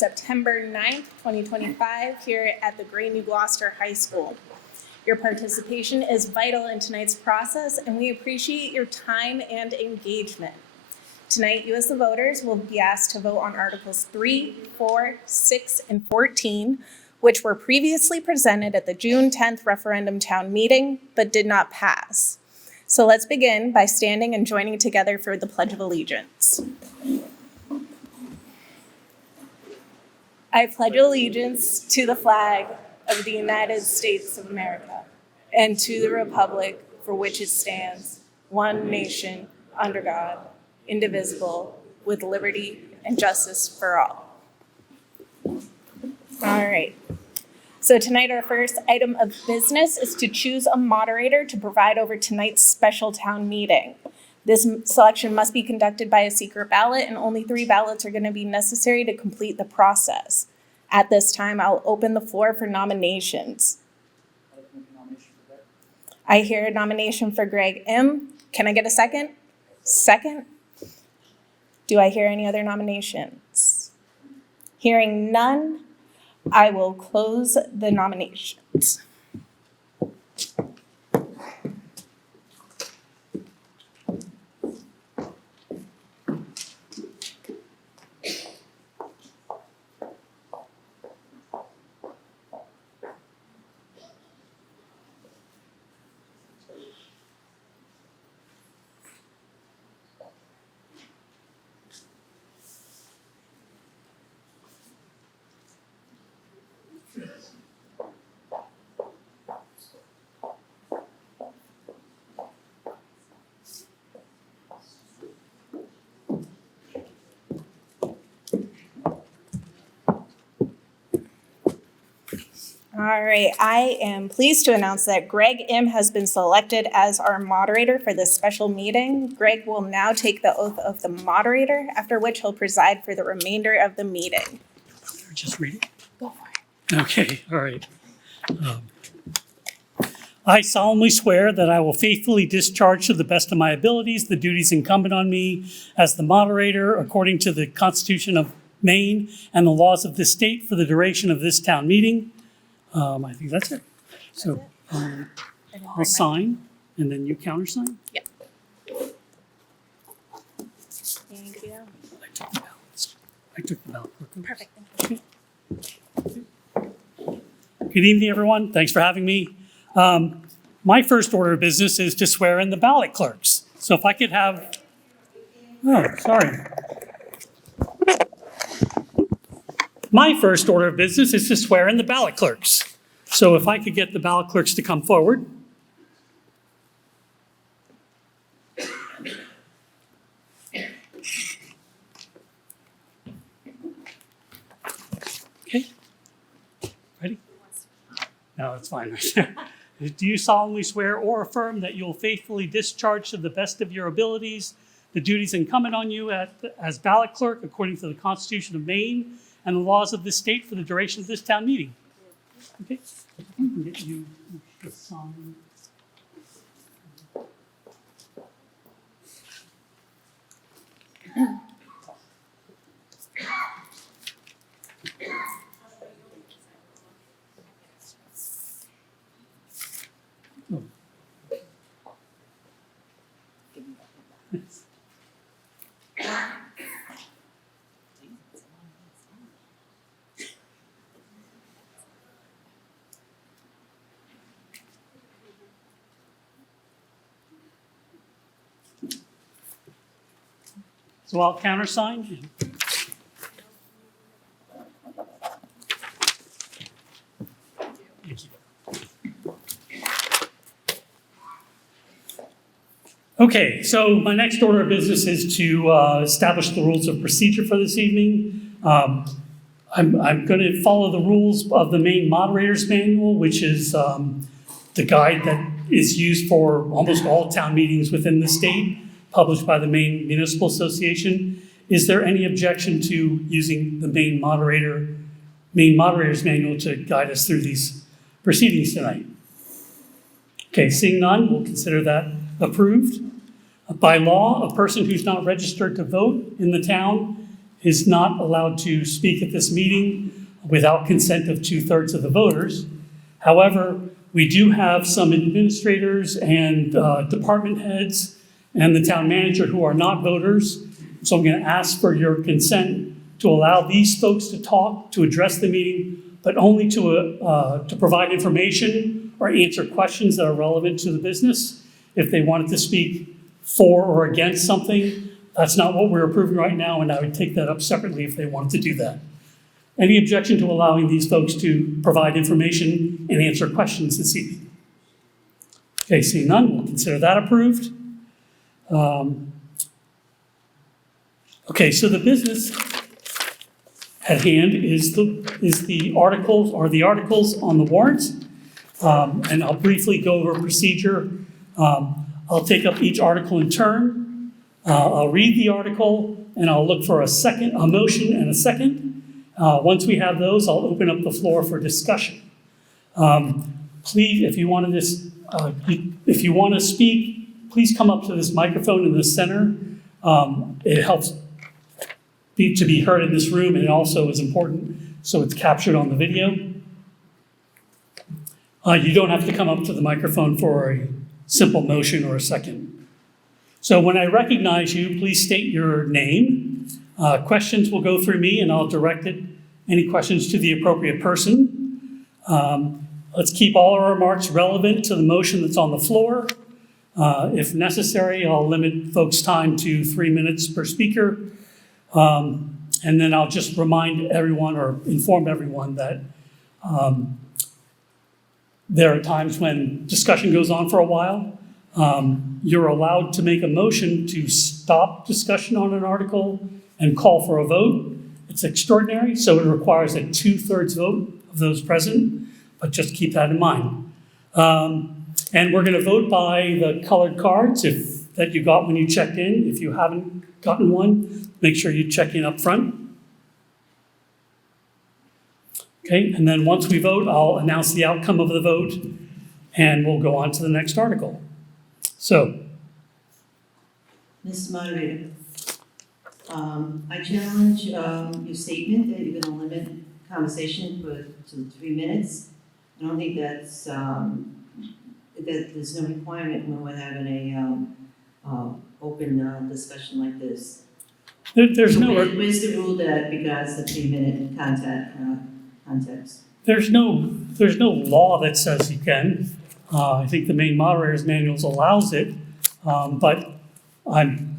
September 9th, 2025, here at the Great New Gloucester High School. Your participation is vital in tonight's process, and we appreciate your time and engagement. Tonight, you as the voters will be asked to vote on Articles 3, 4, 6, and 14, which were previously presented at the June 10th referendum town meeting, but did not pass. So let's begin by standing and joining together for the Pledge of Allegiance. I pledge allegiance to the flag of the United States of America and to the republic for which it stands, one nation, under God, indivisible, with liberty and justice for all. All right. So tonight, our first item of business is to choose a moderator to provide over tonight's special town meeting. This selection must be conducted by a secret ballot, and only 3 ballots are going to be necessary to complete the process. At this time, I'll open the floor for nominations. I hear a nomination for Greg M. Can I get a second? Second? Do I hear any other nominations? Hearing none, I will close the nominations. All right, I am pleased to announce that Greg M. has been selected as our moderator for this special meeting. Greg will now take the oath of the moderator, after which he'll preside for the remainder of the meeting. Just read it. Go for it. Okay, all right. I solemnly swear that I will faithfully discharge to the best of my abilities the duties incumbent on me as the moderator according to the Constitution of Maine and the laws of this state for the duration of this town meeting. I think that's it. So I'll sign and then you countersign? Yep. Thank you. I took the ballot. Perfect, thank you. Good evening, everyone. Thanks for having me. My first order of business is to swear in the ballot clerks. So if I could have, My first order of business is to swear in the ballot clerks. So if I could get the ballot clerks to come forward. Okay. Ready? No, that's fine. Do you solemnly swear or affirm that you will faithfully discharge to the best of your abilities the duties incumbent on you as ballot clerk according to the Constitution of Maine and the laws of this state for the duration of this town meeting? Okay. I can get you to sign. Oh. So I'll countersign. Thank you. Okay, so my next order of business is to establish the rules of procedure for this evening. I'm going to follow the rules of the Maine Moderator's Manual, which is the guide that is used for almost all town meetings within the state, published by the Maine Municipal Association. Is there any objection to using the Maine Moderator's Manual to guide us through these proceedings tonight? Okay, seeing none, we'll consider that approved. By law, a person who's not registered to vote in the town is not allowed to speak at this meeting without consent of 2/3 of the voters. However, we do have some administrators and department heads and the town manager who are not voters. So I'm going to ask for your consent to allow these folks to talk, to address the meeting, but only to provide information or answer questions that are relevant to the business. If they wanted to speak for or against something, that's not what we're approving right now, and I would take that up separately if they wanted to do that. Any objection to allowing these folks to provide information and answer questions this evening? Okay, seeing none, we'll consider that approved. Okay, so the business at hand is the articles on the warrant. And I'll briefly go over procedure. I'll take up each article in turn. I'll read the article and I'll look for a motion and a second. Once we have those, I'll open up the floor for discussion. Please, if you want to speak, please come up to this microphone in the center. It helps to be heard in this room, and it also is important so it's captured on the video. You don't have to come up to the microphone for a simple motion or a second. So when I recognize you, please state your name. Questions will go through me, and I'll direct any questions to the appropriate person. Let's keep all our remarks relevant to the motion that's on the floor. If necessary, I'll limit folks' time to 3 minutes per speaker. And then I'll just remind everyone or inform everyone that there are times when discussion goes on for a while. You're allowed to make a motion to stop discussion on an article and call for a vote. It's extraordinary, so it requires a 2/3 vote of those present, but just keep that in mind. And we're going to vote by the colored cards that you got when you checked in. If you haven't gotten one, make sure you check in up front. Okay, and then once we vote, I'll announce the outcome of the vote, and we'll go on to the next article. So. Mr. Moderator, I challenge your statement that you're going to limit conversation to 3 minutes. I don't think that there's no requirement when we're having a open discussion like this. There's no. Where's the rule that regards the 3-minute context? There's no law that says you can. I think the main moderator's manuals allows it, but I'm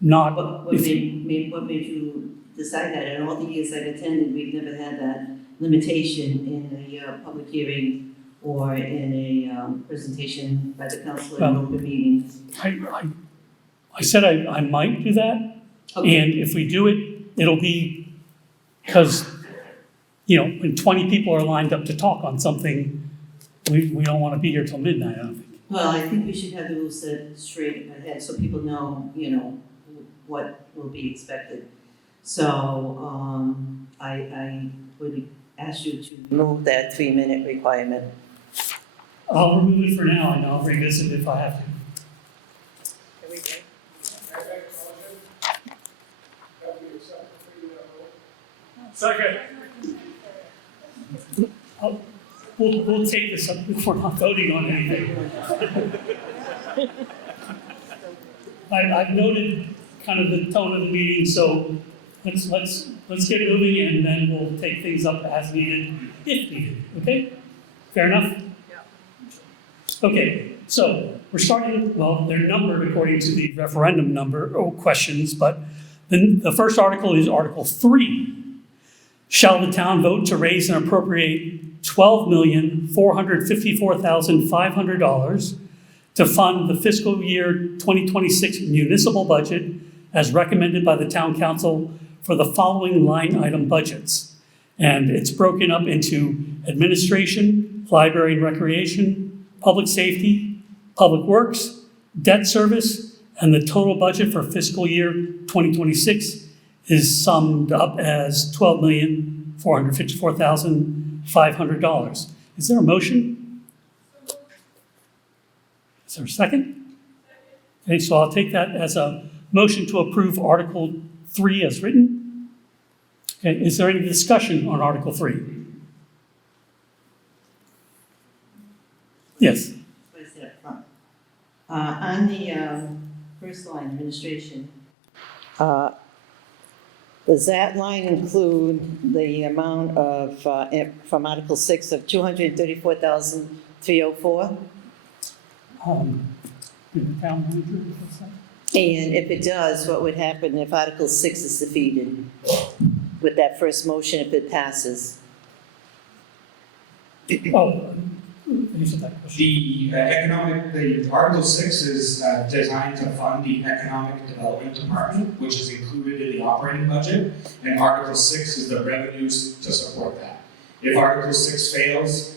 not. What made you decide that? In all the years I've attended, we've never had that limitation in a public hearing or in a presentation by the council in an open meeting. I said I might do that, Okay. And if we do it, it'll be because, when 20 people are lined up to talk on something, we don't want to be here till midnight, I don't think. Well, I think we should have the rules set straight ahead so people know, what will be expected. So, I would ask you to remove that 3-minute requirement. I'll remove it for now, and I'll revisit it if I have to. Second. We'll take this up if we're not voting on anything. I've noted kind of the tone of the meeting, so let's get moving, and then we'll take things up as needed, if needed. Okay? Fair enough? Yeah. Okay, so we're starting. Well, they're numbered according to the referendum number or questions, but then the first article is Article 3. Shall the town vote to raise and appropriate $12,454,500 to fund the fiscal year 2026 municipal budget as recommended by the town council for the following line item budgets? And it's broken up into administration, library and recreation, public safety, public works, debt service, and the total budget for fiscal year 2026 is summed up as $12,454,500. Is there a motion? Is there a second? Okay, so I'll take that as a motion to approve Article 3 as written. Okay, is there any discussion on Article 3? Yes. What is that from? On the first line, administration, does that line include the amount of, from Article 6 of 234,304? Did the town manager address that? And if it does, what would happen if Article 6 is defeated with that first motion if it passes? Oh, answer that question. The Article 6 is designed to fund the Economic Development Department, which is included in the operating budget, and Article 6 is the revenues to support that. If Article 6 fails,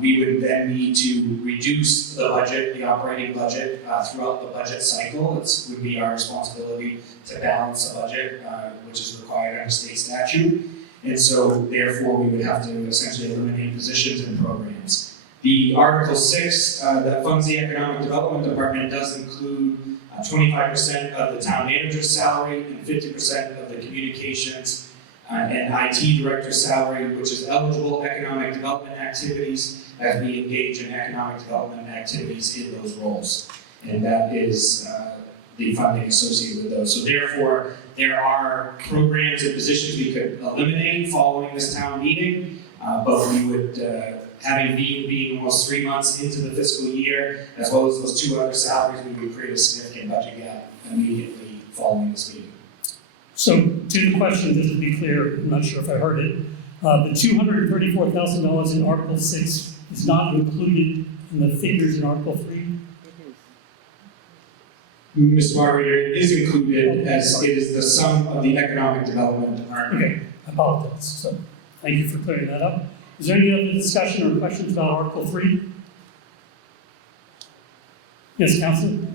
we would then need to reduce the budget, the operating budget, throughout the budget cycle. It would be our responsibility to balance a budget, which is required under state statute. And so therefore, we would have to essentially eliminate positions and programs. The Article 6 that funds the Economic Development Department does include 25% of the town manager's salary and 50% of the communications and IT director's salary, which is eligible economic development activities as we engage in economic development activities in those roles. And that is the funding associated with those. So therefore, there are programs and positions we could eliminate following this town meeting, but we would, having being almost 3 months into the fiscal year, as well as those 2 other salaries, we would create a significant budget gap immediately following this meeting. So, to the question, just to be clear, I'm not sure if I heard it, the $234,000 in Article 6 is not included in the figures in Article 3? Mr. Moderator, it is included as it is the sum of the Economic Development Department. Okay, I apologize. So, thank you for clearing that up. Is there any other discussion or questions about Article 3? Yes, Council?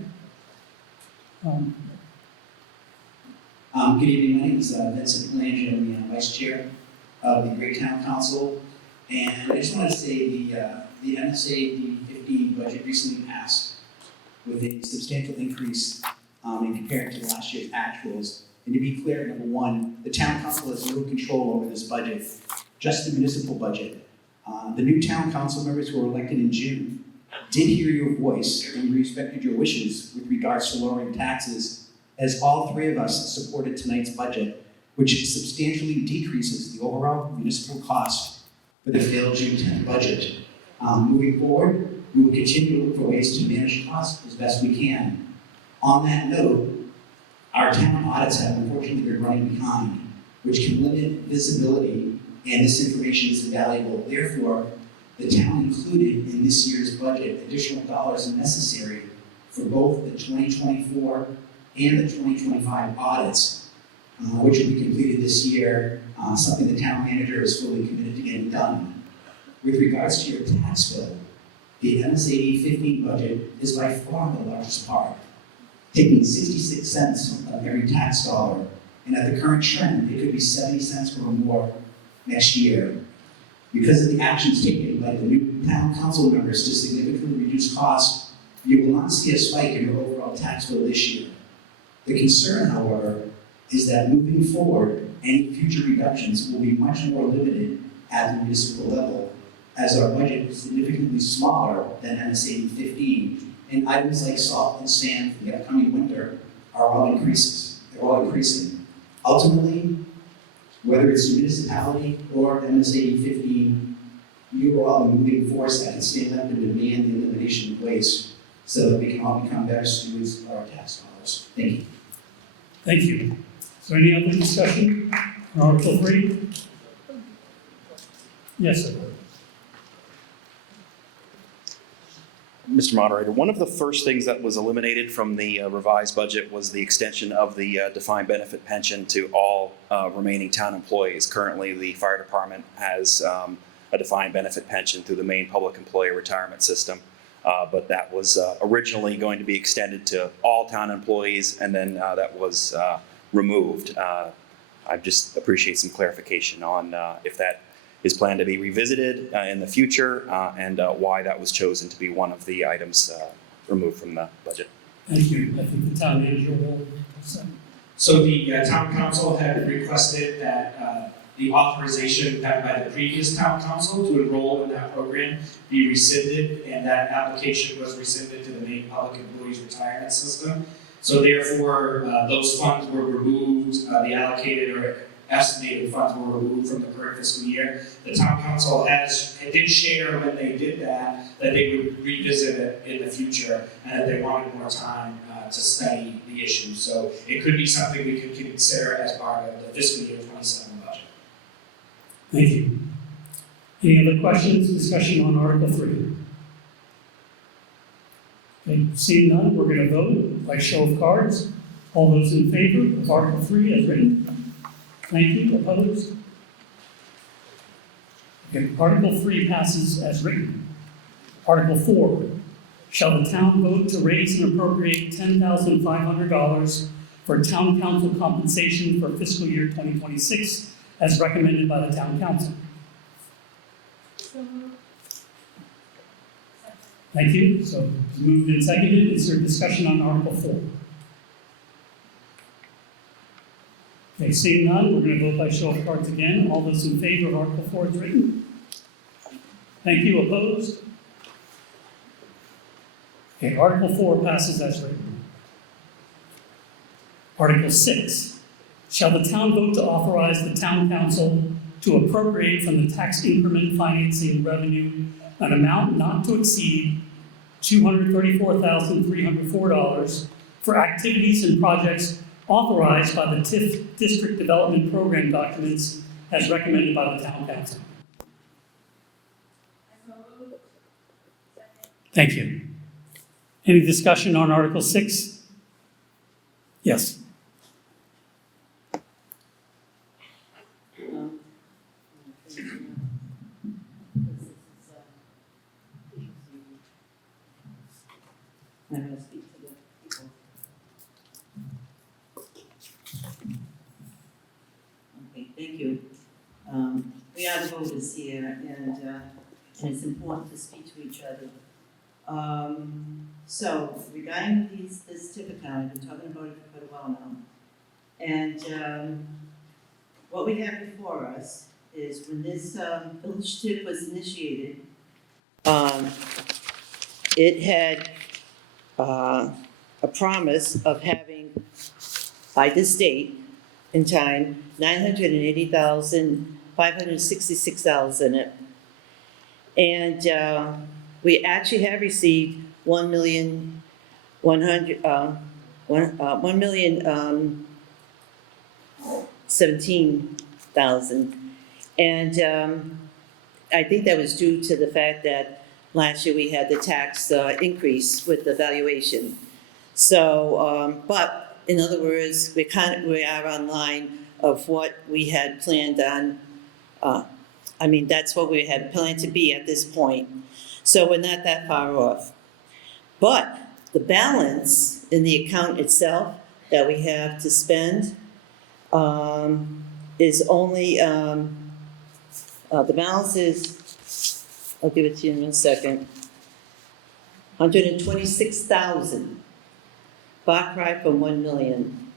Good evening, my name is Vincent Lange, I'm the Vice Chair of the Great Town Council. And I just want to say the MSA D15 budget recently passed with a substantial increase in comparing to last year's actuals. And to be clear, number one, the Town Council has no control over this budget, just the municipal budget. The new Town Council members who were elected in June did hear your voice and we respected your wishes with regards to lowering taxes, as all 3 of us supported tonight's budget, which substantially decreases the overall municipal cost for the failed June 10th budget. Moving forward, we will continue to look for ways to manage costs as best we can. On that note, our town audits have unfortunately been running behind, which can limit visibility, and this information is invaluable. Therefore, the town included in this year's budget additional dollars necessary for both the 2024 and the 2025 audits, which will be completed this year, something the town manager is fully committed to getting done. With regards to your tax bill, the MSAD 15 budget is by far the largest part, taking 66 cents of every tax dollar, and at the current trend, it could be 70 cents or more next year. Because of the actions taken by the new town council members to significantly reduce costs, you will not see a spike in your overall tax bill this year. The concern, however, is that moving forward, any future reductions will be much more limited at the municipal level, as our budget is significantly smaller than MSAD 15, and items like salt and sand for the upcoming winter are all increases. They're all increasing. Ultimately, whether it's municipality or MSAD 15, you are all the moving force that can stand up and demand the elimination of waste so that we can all become better stewards of our tax dollars. Thank you. Thank you. Is there any other discussion on Article 3? Yes, sir. Mr. Moderator, one of the first things that was eliminated from the revised budget was the extension of the defined benefit pension to all remaining town employees. Currently, the fire department has a defined benefit pension through the main public employee retirement system, but that was originally going to be extended to all town employees, and then that was removed. I just appreciate some clarification on if that is planned to be revisited in the future, and why that was chosen to be one of the items removed from the budget. Thank you. I think the town manager will. So the town council had requested that the authorization done by the previous town council to enroll in that program be rescinded, and that application was rescinded to the Maine Public Employees Retirement System. So therefore, those funds were removed, the allocated or estimated funds were removed from the current fiscal year. The town council did share when they did that they would revisit it in the future, and that they wanted more time to study the issue. So it could be something we could consider as part of the fiscal year 27 budget. Thank you. Any other questions, discussion on Article 3? Okay, seeing none, we're going to vote by show of cards. All those in favor of Article 3 as written? Thank you. Opposed? Okay, Article 3 passes as written. Article 4, shall the town vote to raise and appropriate $10,500 for town council compensation for fiscal year 2026 as recommended by the town council? Thank you. So moved and seconded. Is there discussion on Article 4? Okay, seeing none, we're going to vote by show of cards again. All those in favor of Article 4 is written? Thank you. Opposed? Okay, Article 4 passes as written. Article 6, shall the town vote to authorize the town council to appropriate from the tax increment financing revenue an amount not to exceed $234,304 for activities and projects authorized by the TIF District Development Program documents as recommended by the town council? Thank you. Any discussion on Article 6? Yes. I'm going to speak to the people. Okay, thank you. We are the voters here, and it's important to speak to each other. So regarding this TIP account, I've been talking about it for quite a while now. And what we have before us is when this village TIP was initiated, it had a promise of having, by this date in time, $980,566 in it. And we actually have received $1,017,000. And I think that was due to the fact that last year we had the tax increase with the valuation. So, but in other words, we are on line of what we had planned on. That's what we had planned to be at this point. So we're not that far off. But the balance in the account itself that we have to spend is only, the balance is, I'll give it to you in 1 second, $126,000, far cry from $1 million.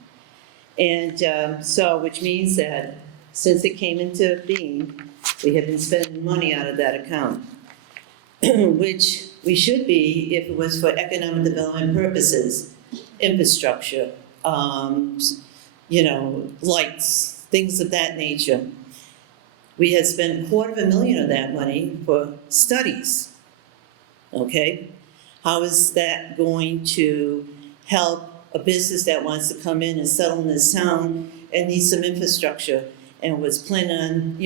And so, which means that since it came into being, we have been spending money out of that account, which we should be if it was for economic development purposes, infrastructure, lights, things of that nature. We had spent $250,000 of that money for studies, okay? How is that going to help a business that wants to come in and settle in this town and needs some infrastructure and was planning on,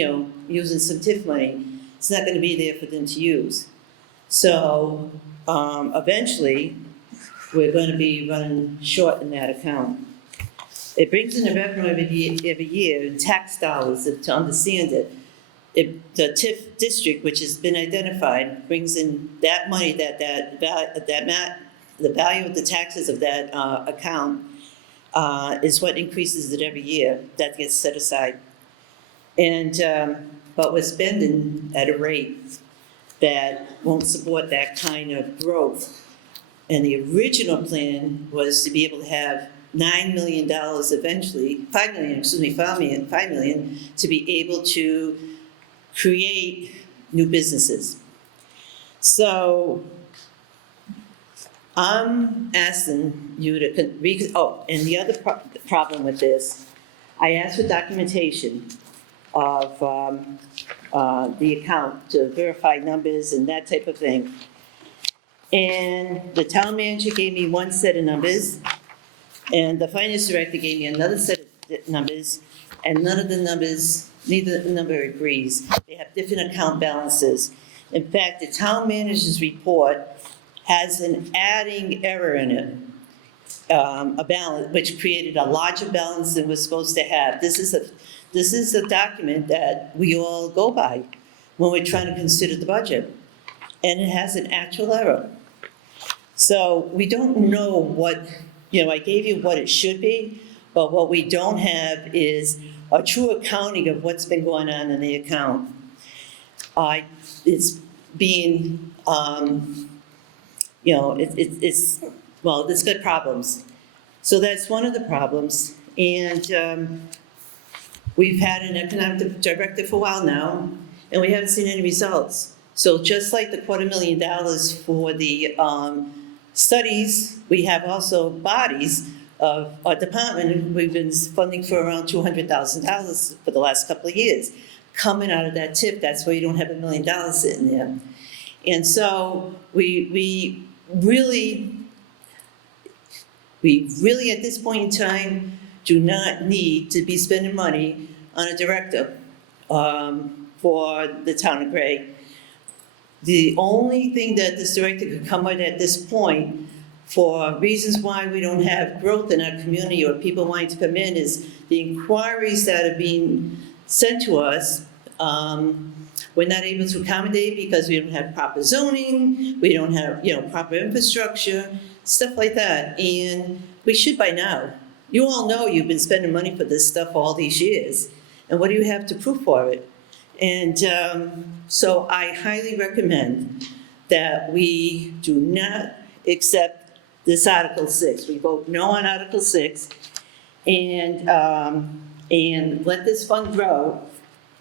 using some TIF money? It's not gonna be there for them to use. So, eventually, we're gonna be running short in that account. It brings in a revenue every year in tax dollars, to understand it. The TIF district, which has been identified, brings in that money, the value of the taxes of that account is what increases it every year. That gets set aside. And, but we're spending at a rate that won't support that kind of growth. And the original plan was to be able to have $9 million eventually, $5 million to be able to create new businesses. So I'm asking you to, and the other problem with this, I asked for documentation of the account to verify numbers and that type of thing. And the town manager gave me one set of numbers, and the finance director gave me another set of numbers, and neither number agrees. They have different account balances. In fact, the town manager's report has an adding error in it, a balance, which created a larger balance than we're supposed to have. This is a document that we all go by when we're trying to consider the budget, and it has an actual error. So we don't know what, I gave you what it should be, but what we don't have is a true accounting of what's been going on in the account. It's being, it's got problems. So that's one of the problems. And we've had an economic director for a while now, and we haven't seen any results. So just like the $250,000 for the studies, we have also bodies of our department. We've been funding for around $200,000 for the last couple of years. Coming out of that tip, that's why you don't have $1 million sitting there. And so we really at this point in time do not need to be spending money on a director for the town of Gray. The only thing that this director could come with at this point for reasons why we don't have growth in our community or people wanting to come in is the inquiries that are being sent to us. We're not able to accommodate because we don't have proper zoning, we don't have, proper infrastructure, stuff like that. And we should by now. You all know you've been spending money for this stuff all these years. And what do you have to prove for it? And so I highly recommend that we do not accept this Article 6. We vote no on Article 6 and let this fund grow,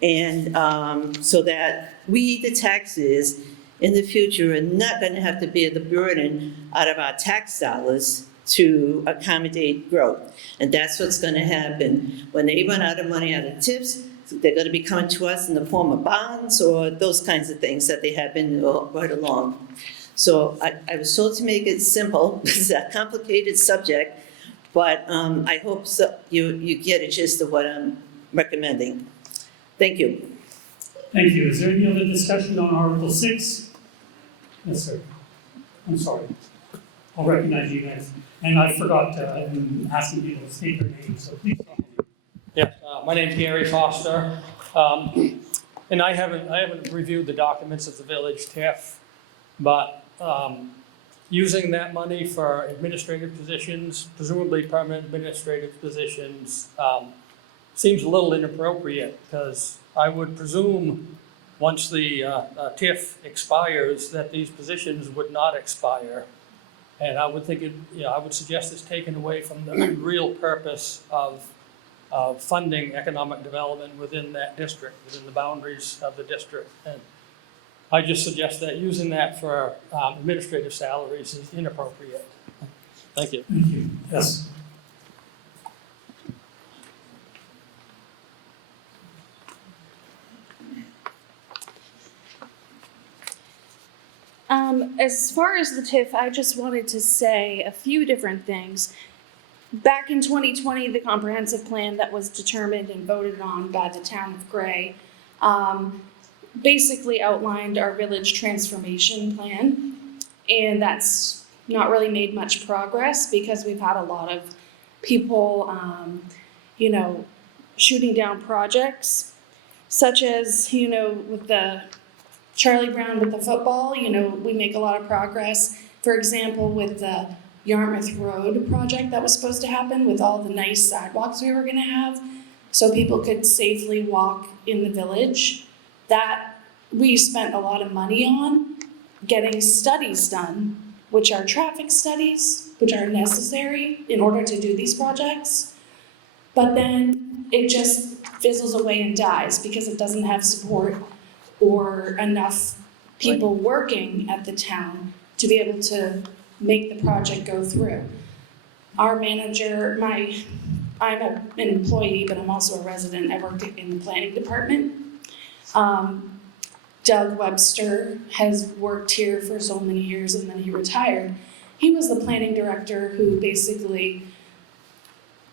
and so that we, the taxpayers, in the future are not going to have to bear the burden out of our tax dollars to accommodate growth. And that's what's going to happen. When they run out of money out of tips, they're going to be coming to us in the form of bonds or those kinds of things that they have been right along. So I was told to make it simple. It's a complicated subject, but I hope you get a gist of what I'm recommending. Thank you. Thank you. Is there any other discussion on Article 6? Yes, sir. I'm sorry. I'll recognize you guys. And I forgot asking people to state their names, so please go ahead. Yeah, my name's Gary Foster, and I haven't reviewed the documents of the village TIF, but using that money for administrative positions, presumably permanent administrative positions, seems a little inappropriate, because I would presume once the TIF expires that these positions would not expire. And I would think I would suggest it's taken away from the real purpose of funding economic development within that district, within the boundaries of the district. And I just suggest that using that for administrative salaries is inappropriate. Thank you. Thank you. Yes. As far as the TIF, I just wanted to say a few different things. Back in 2020, the comprehensive plan that was determined and voted on by the town of Gray basically outlined our village transformation plan, and that's not really made much progress because we've had a lot of people, shooting down projects, such as, with the Charlie Brown with the football, we make a lot of progress. For example, with the Yarmouth Road project that was supposed to happen with all the nice sidewalks we were gonna have, so people could safely walk in the village. That we spent a lot of money on, getting studies done which are traffic studies, which are necessary in order to do these projects. But then it just fizzles away and dies because it doesn't have support or enough people working at the town to be able to make the project go through. Our manager, I'm an employee, but I'm also a resident. I worked in the planning department. Doug Webster has worked here for so many years and then he retired. He was the planning director who basically,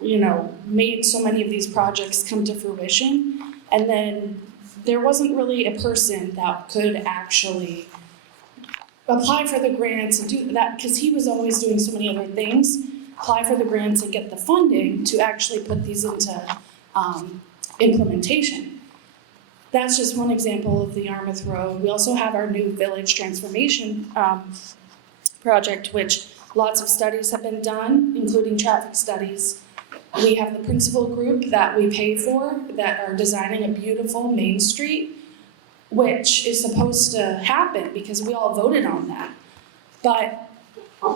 made so many of these projects come to fruition. And then there wasn't really a person that could actually apply for the grants and do that because he was always doing so many other things. Apply for the grants and get the funding to actually put these into implementation. That's just one example of the Yarmouth Road. We also have our new village transformation project, which lots of studies have been done, including traffic studies. We have the principal group that we pay for that are designing a beautiful Main Street, which is supposed to happen because we all voted on that. But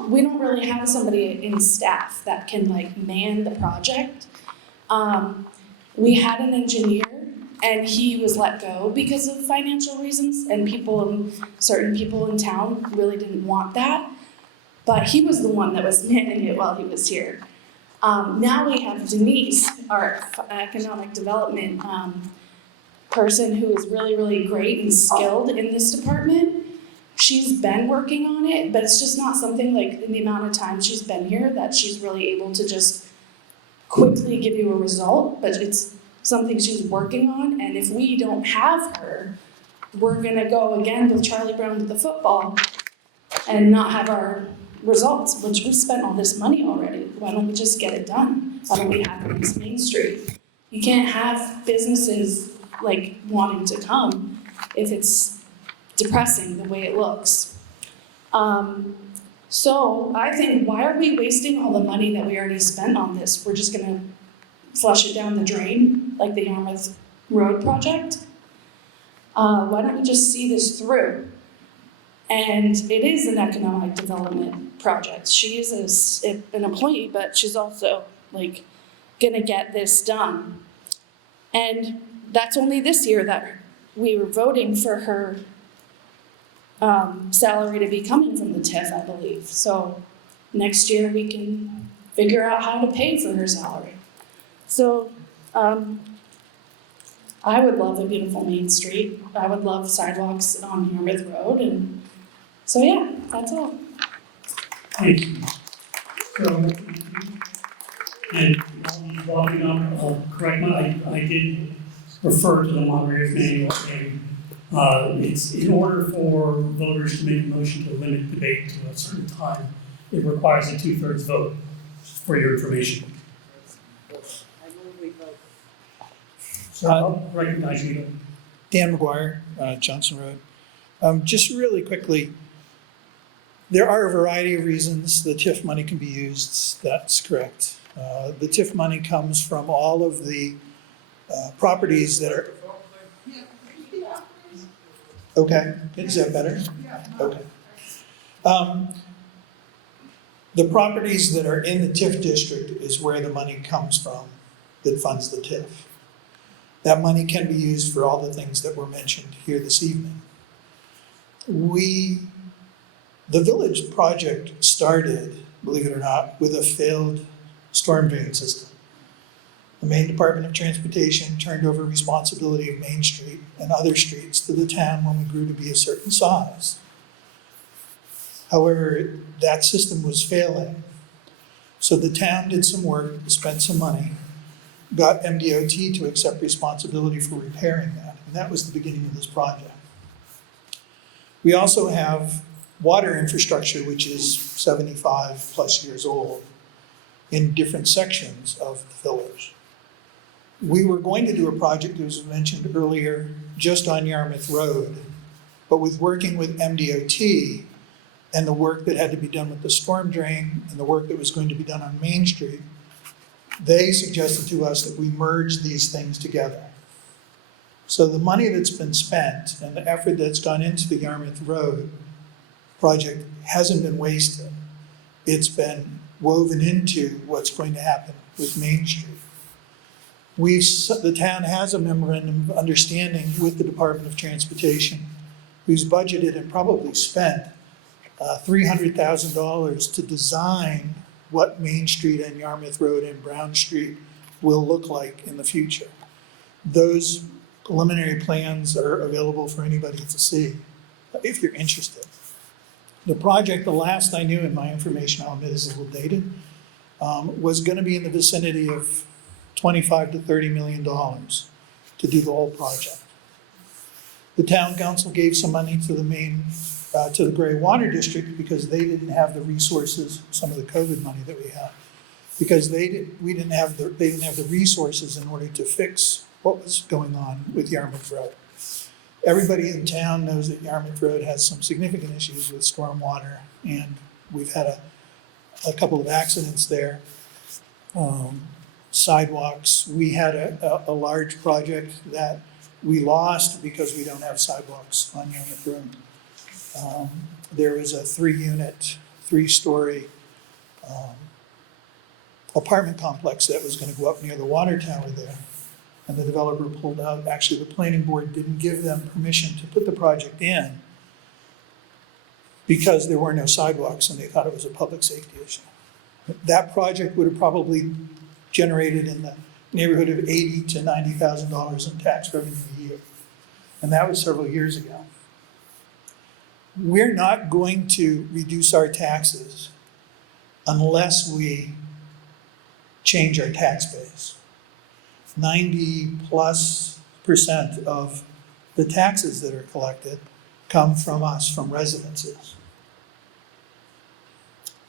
we don't really have somebody in staff that can man the project. We had an engineer and he was let go because of financial reasons and certain people in town really didn't want that. But he was the one that was manning it while he was here. Now we have Denise, our economic development person who is really, really great and skilled in this department. She's been working on it, but it's just not something in the amount of time she's been here that she's really able to just quickly give you a result, but it's something she's working on, and if we don't have her, we're gonna go again with Charlie Brown with the football and not have our results, which we spent all this money already. Why don't we just get it done? Why don't we have it on this Main Street? You can't have businesses wanting to come if it's depressing the way it looks. So I think, why are we wasting all the money that we already spent on this? We're just gonna flush it down the drain, like the Yarmouth Road project. Why don't we just see this through? And it is an economic development project. She is an employee, but she's also gonna get this done. And that's only this year that we were voting for her salary to be coming from the TIF, I believe. So next year we can figure out how to pay for her salary. So I would love a beautiful Main Street. I would love sidewalks on Yarmouth Road, and so yeah, that's all. Thank you. So, and while you're not, I'll correct I did refer to the moderator's manual, and it's in order for voters to make a motion to limit debate to a certain time, it requires a 2/3 vote, for your information. So I'll recognize you. Dan McGuire, Johnson Road. Just really quickly, there are a variety of reasons the TIF money can be used. That's correct. The TIF money comes from all of the properties that are. Okay, is that better? Okay. The properties that are in the TIF district is where the money comes from that funds the TIF. That money can be used for all the things that were mentioned here this evening. The village project started, believe it or not, with a failed storm drain system. The Maine Department of Transportation turned over responsibility of Main Street and other streets to the town when we grew to be a certain size. However, that system was failing. So the town did some work, spent some money, got MDOT to accept responsibility for repairing that, and that was the beginning of this project. We also have water infrastructure, which is 75 plus years old, in different sections of the village. We were going to do a project, as was mentioned earlier, just on Yarmouth Road, but with working with MDOT and the work that had to be done with the storm drain and the work that was going to be done on Main Street, they suggested to us that we merge these things together. So the money that's been spent and the effort that's gone into the Yarmouth Road project hasn't been wasted. It's been woven into what's going to happen with Main Street. The town has a memorandum of understanding with the Department of Transportation, who's budgeted and probably spent $300,000 to design what Main Street and Yarmouth Road and Brown Street will look like in the future. Those preliminary plans are available for anybody to see, if you're interested. The project, the last I knew, and my information, I'll admit, is a little dated, was gonna be in the vicinity of $25 to $30 million to do the whole project. The town council gave some money to the Gray Water District because they didn't have the resources, some of the COVID money that we have, because they didn't have the resources in order to fix what was going on with Yarmouth Road. Everybody in town knows that Yarmouth Road has some significant issues with stormwater, and we've had a couple of accidents there. Sidewalks, we had a large project that we lost because we don't have sidewalks on Yarmouth Road. There was a 3-story apartment complex that was gonna go up near the water tower there. And the developer pulled out. Actually, the planning board didn't give them permission to put the project in because there were no sidewalks and they thought it was a public safety issue. That project would have probably generated in the neighborhood of $80,000 to $90,000 in tax revenue a year. And that was several years ago. We're not going to reduce our taxes unless we change our tax base. 90+% of the taxes that are collected come from us, from residences.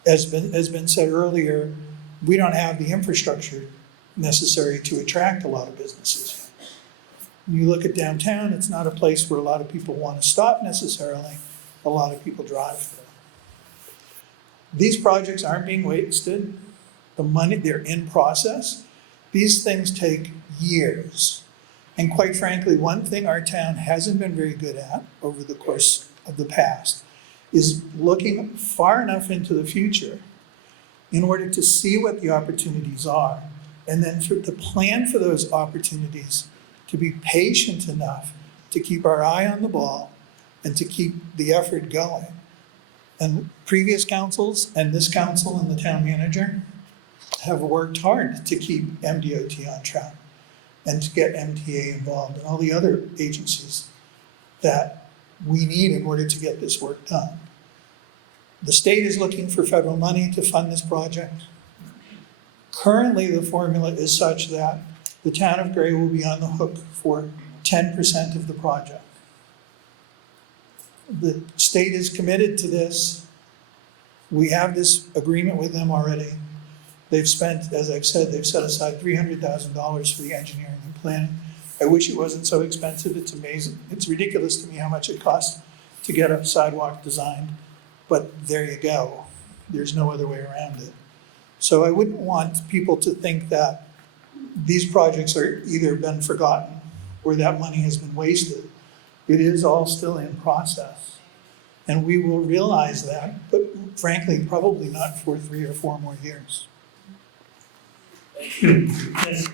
As been said earlier, we don't have the infrastructure necessary to attract a lot of businesses. When you look at downtown, it's not a place where a lot of people want to stop necessarily. A lot of people drive through. These projects aren't being wasted. The money, they're in process. These things take years. And quite frankly, one thing our town hasn't been very good at over the course of the past is looking far enough into the future in order to see what the opportunities are, and then to plan for those opportunities, to be patient enough to keep our eye on the ball and to keep the effort going. And previous councils and this council and the town manager have worked hard to keep MDOT on track and to get MTA involved and all the other agencies that we need in order to get this work done. The state is looking for federal money to fund this project. Currently, the formula is such that the town of Gray will be on the hook for 10% of the project. The state is committed to this. We have this agreement with them already. They've spent, as I've said, they've set aside $300,000 for the engineering and planning. I wish it wasn't so expensive. It's amazing. It's ridiculous to me how much it costs to get a sidewalk designed, but there you go. There's no other way around it. So I wouldn't want people to think that these projects are either been forgotten or that money has been wasted. It is all still in process. And we will realize that, but frankly, probably not for 3 or 4 more years. Yes.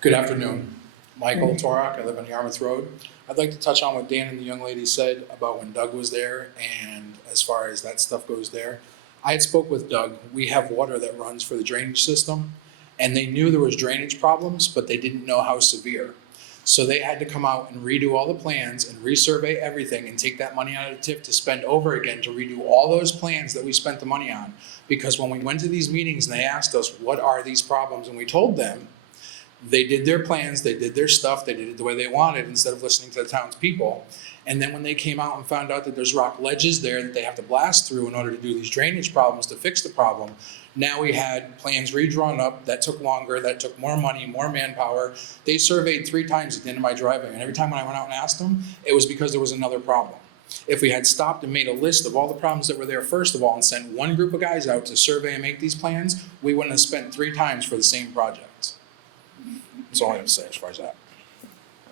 Good afternoon. Michael Torak, I live on Yarmouth Road. I'd like to touch on what Dan and the young lady said about when Doug was there, and as far as that stuff goes there. I had spoke with Doug. We have water that runs for the drainage system, and they knew there was drainage problems, but they didn't know how severe. So they had to come out and redo all the plans and resurvey everything and take that money out of the TIF to spend over again to redo all those plans that we spent the money on. Because when we went to these meetings and they asked us, what are these problems? And we told them, they did their plans, they did their stuff, they did it the way they wanted instead of listening to the townspeople. And then when they came out and found out that there's rock ledges there that they have to blast through in order to do these drainage problems to fix the problem, now we had plans redrawn up, that took longer, that took more money, more manpower. They surveyed 3 times at the end of my driveway, and every time when I went out and asked them, it was because there was another problem. If we had stopped and made a list of all the problems that were there first of all and sent one group of guys out to survey and make these plans, we wouldn't have spent 3 times for the same project. That's all I have to say as far as that.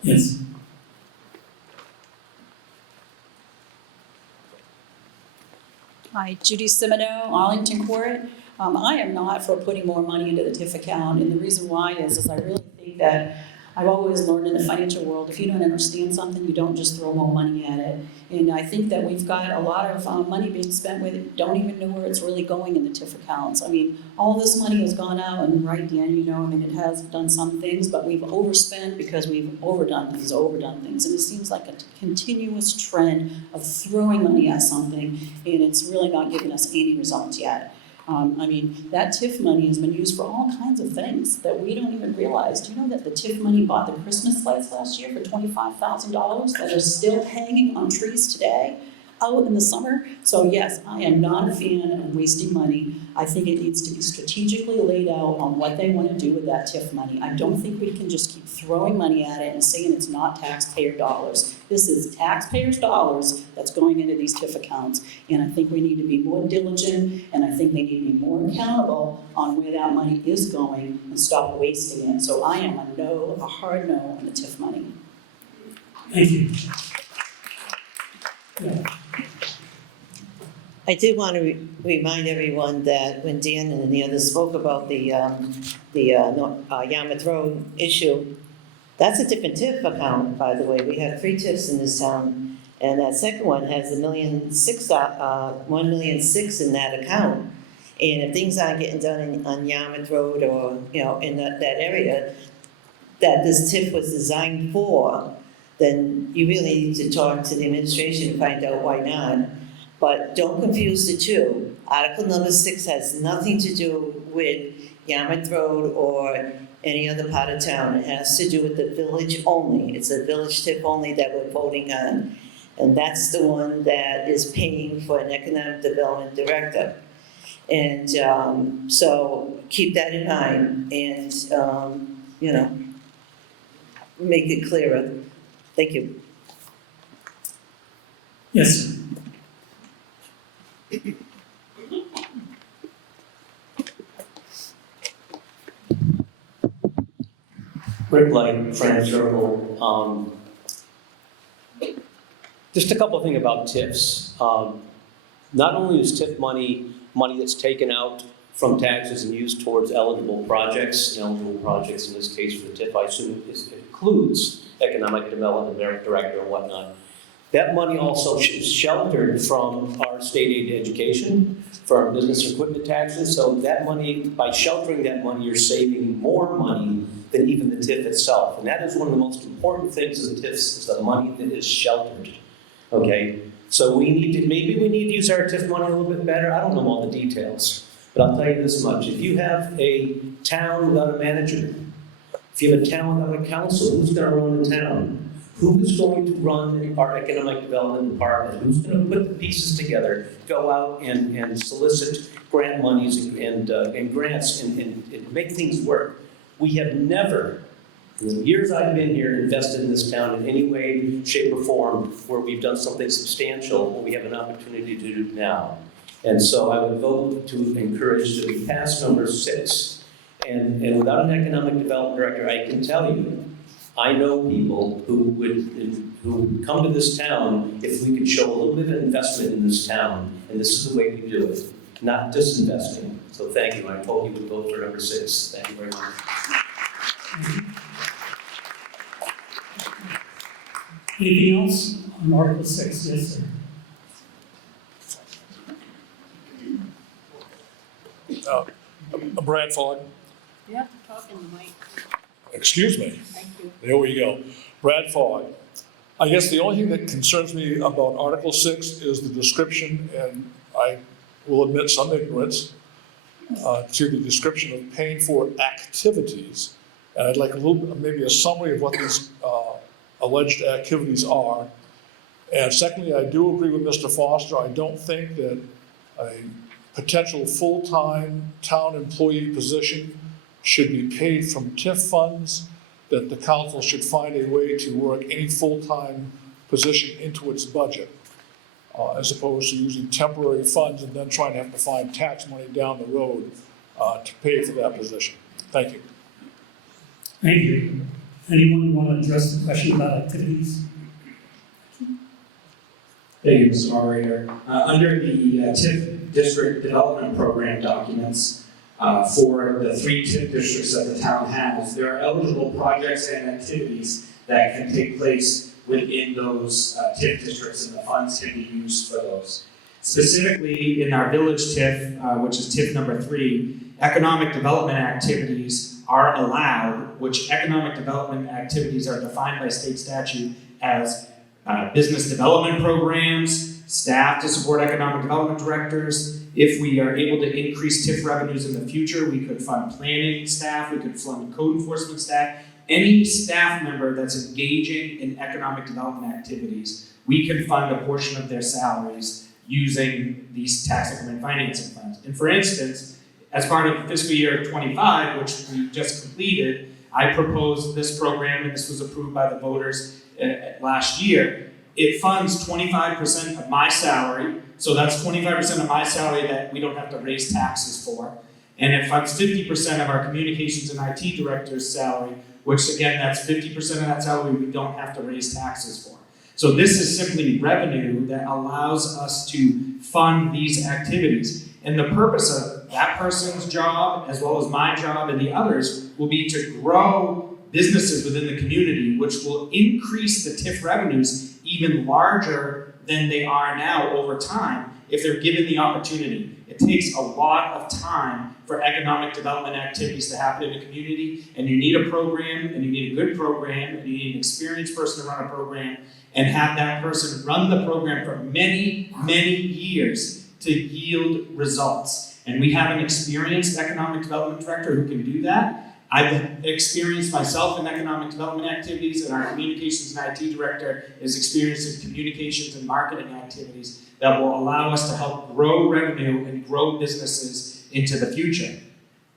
Yes. Hi, Judy Simino, Arlington Court. I am not for putting more money into the TIF account, and the reason why is I really think that I've always learned in the financial world, if you don't understand something, you don't just throw more money at it. And I think that we've got a lot of money being spent with, don't even know where it's really going in the TIF accounts. I mean, all this money has gone out, and right, Dan, you know, I mean, it has done some things, but we've overspent because we've overdone things. And it seems like a continuous trend of throwing money at something, and it's really not giving us any results yet. I mean, that TIF money has been used for all kinds of things that we don't even realize. Do you know that the TIF money bought the Christmas lights last year for $25,000 that are still hanging on trees today out in the summer? So yes, I am not a fan of wasting money. I think it needs to be strategically laid out on what they want to do with that TIF money. I don't think we can just keep throwing money at it and saying it's not taxpayer dollars. This is taxpayers' dollars that's going into these TIF accounts. And I think we need to be more diligent, and I think they need to be more accountable on where that money is going and stop wasting it. So I am a hard no on the TIF money. Thank you. Yeah. I did want to remind everyone that when Dan and the others spoke about the Yarmouth Road issue, that's a different TIF account, by the way. We have 3 TIFs in this town, and that second one has $1.6 million in that account. And if things aren't getting done on Yarmouth Road or, you know, in that area that this TIF was designed for, then you really need to talk to the administration and find out why not. But don't confuse the two. Article number 6 has nothing to do with Yarmouth Road or any other part of town. It has to do with the village only. It's a village TIF only that we're voting on. And that's the one that is paying for an economic development director. And so keep that in mind and, you know, make it clearer. Thank you. Yes, sir. Rick Light, Friends Circle. Just a couple of things about TIFs. Not only is TIF money that's taken out from taxes and used towards eligible projects, in this case for the TIF, I assume it includes economic development director and whatnot. That money also is sheltered from our state aid education, for our business equipment taxes. So that money, by sheltering that money, you're saving more money than even the TIF itself. And that is one of the most important things in TIFs, is the money that is sheltered. Okay? So maybe we need to use our TIF money a little bit better. I don't know all the details, but I'll tell you this much. If you have a town without a manager, if you have a town without a council, who's going to run the town? Who is going to run our economic development department? Who's going to put the pieces together, go out and solicit grant monies and grants and make things work? We have never, in the years I've been here, invested in this town in any way, shape, or form where we've done something substantial, what we have an opportunity to do now. And so I would vote to encourage that we pass number 6. And without an economic development director, I can tell you, I know people who would come to this town if we could show a little bit of investment in this town, and this is the way we do it, not disinvesting. So thank you. I hope you would vote for number 6. Thank you very much. Anything else on Article 6? Yes, sir. Brad Fogg. You have to talk in the mic. Excuse me. Thank you. There we go. Brad Fogg. I guess the only thing that concerns me about Article 6 is the description, and I will admit some ignorance, to the description of paying for activities. And I'd like maybe a summary of what these alleged activities are. And secondly, I do agree with Mr. Foster. I don't think that a potential full-time town employee position should be paid from TIF funds, that the council should find a way to work any full-time position into its budget, as opposed to using temporary funds and then trying to have to find tax money down the road to pay for that position. Thank you. Thank you. Anyone want to address the question about activities? Thank you, Mr. Moderator. Under the TIF District Development Program documents, for the 3 TIF districts that the town has, there are eligible projects and activities that can take place within those TIF districts, and the funds can be used for those. Specifically, in our village TIF, which is TIF number 3, economic development activities are allowed, which economic development activities are defined by state statute as business development programs, staff to support economic development directors. If we are able to increase TIF revenues in the future, we could fund planning staff, we could fund code enforcement staff. Any staff member that's engaging in economic development activities, we can fund a portion of their salaries using these tax increment financing funds. And for instance, as part of fiscal year 25, which we just completed, I proposed this program, and this was approved by the voters last year. It funds 25% of my salary, so that's 25% of my salary that we don't have to raise taxes for. And it funds 50% of our communications and IT director's salary, which again, that's 50% of that salary we don't have to raise taxes for. So this is simply revenue that allows us to fund these activities. And the purpose of that person's job, as well as my job and the others, will be to grow businesses within the community, which will increase the TIF revenues even larger than they are now over time if they're given the opportunity. It takes a lot of time for economic development activities to happen in a community, and you need a program, and you need a good program, and you need an experienced person to run a program, and have that person run the program for many, many years to yield results. And we have an experienced economic development director who can do that. I've experienced myself in economic development activities, and our communications and IT director is experienced in communications and marketing activities that will allow us to help grow revenue and grow businesses into the future.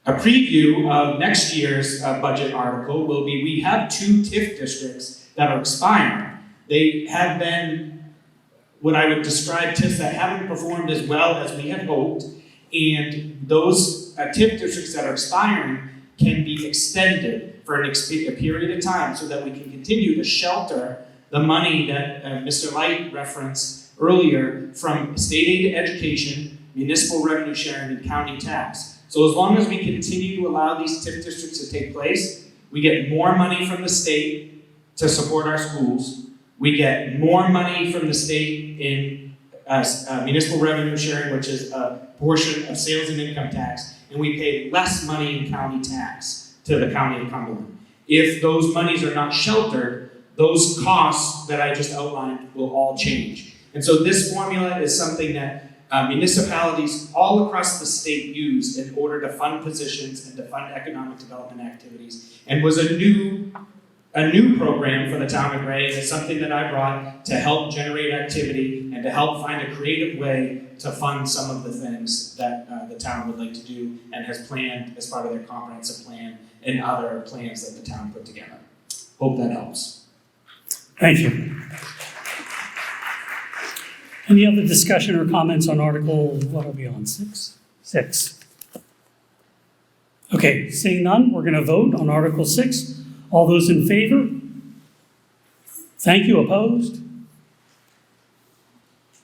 A preview of next year's budget article will be, we have 2 TIF districts that are expiring. They have been what I would describe TIFs that haven't performed as well as we had hoped, and those TIF districts that are expiring can be extended for a period of time so that we can continue to shelter the money that Mr. Light referenced earlier from state aid to education, municipal revenue sharing, and county tax. So as long as we continue to allow these TIF districts to take place, we get more money from the state to support our schools. We get more money from the state in municipal revenue sharing, which is a portion of sales and income tax, and we pay less money in county tax to the county of Cumberland. If those monies are not sheltered, those costs that I just outlined will all change. And so this formula is something that municipalities all across the state use in order to fund positions and to fund economic development activities, and was a new program for the town of Gray. It's something that I brought to help generate activity and to help find a creative way to fund some of the things that the town would like to do and has planned as part of their comprehensive plan and other plans that the town put together. Hope that helps. Thank you. Any other discussion or comments on Article, what are we on, 6? 6. Okay, seeing none, we're going to vote on Article 6. All those in favor? Thank you. Opposed?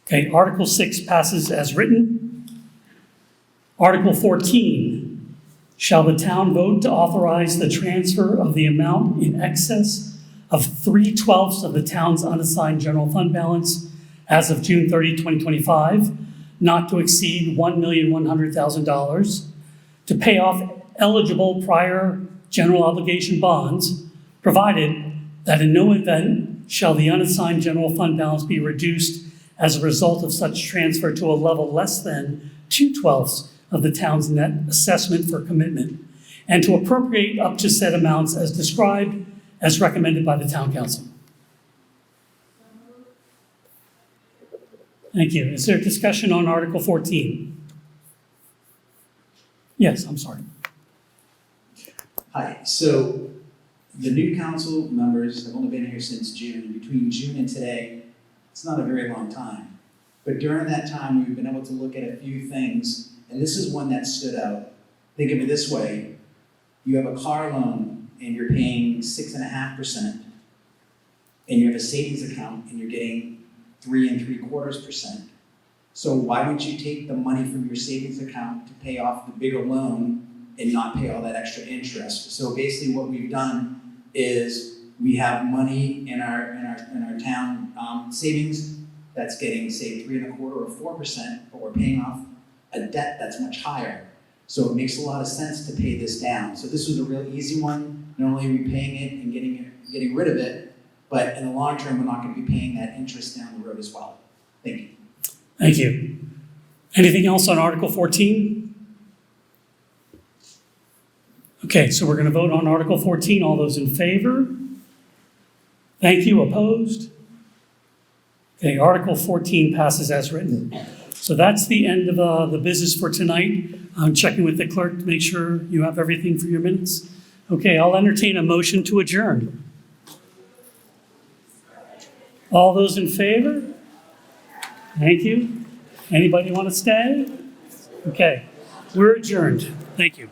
Okay, Article 6 passes as written. Article 14. Shall the town vote to authorize the transfer of the amount in excess of 3/12 of the town's unassigned general fund balance as of June 30, 2025, not to exceed $1,100,000, to pay off eligible prior general obligation bonds, provided that in no event shall the unassigned general fund balance be reduced as a result of such transfer to a level less than 2/12 of the town's net assessment for commitment, and to appropriate up to said amounts as described as recommended by the town council. Thank you. Is there discussion on Article 14? Yes, I'm sorry. Hi, so the new council members have only been here since June. Between June and today, it's not a very long time. But during that time, we've been able to look at a few things, and this is one that stood out. Think of it this way. You have a car loan and you're paying 6.5%, and you have a savings account and you're getting 3.75%. So why wouldn't you take the money from your savings account to pay off the bigger loan and not pay all that extra interest? So basically what we've done is we have money in our town savings that's getting, say, 3.25% or 4%, but we're paying off a debt that's much higher. So it makes a lot of sense to pay this down. So this was a real easy one. Not only are we paying it and getting rid of it, but in the long term, we're not going to be paying that interest down the road as well. Thank you. Thank you. Anything else on Article 14? Okay, so we're going to vote on Article 14. All those in favor? Thank you. Opposed? Okay, Article 14 passes as written. So that's the end of the business for tonight. I'm checking with the clerk to make sure you have everything for your minutes. Okay, I'll entertain a motion to adjourn. All those in favor? Thank you. Anybody want to stay? Okay, we're adjourned. Thank you.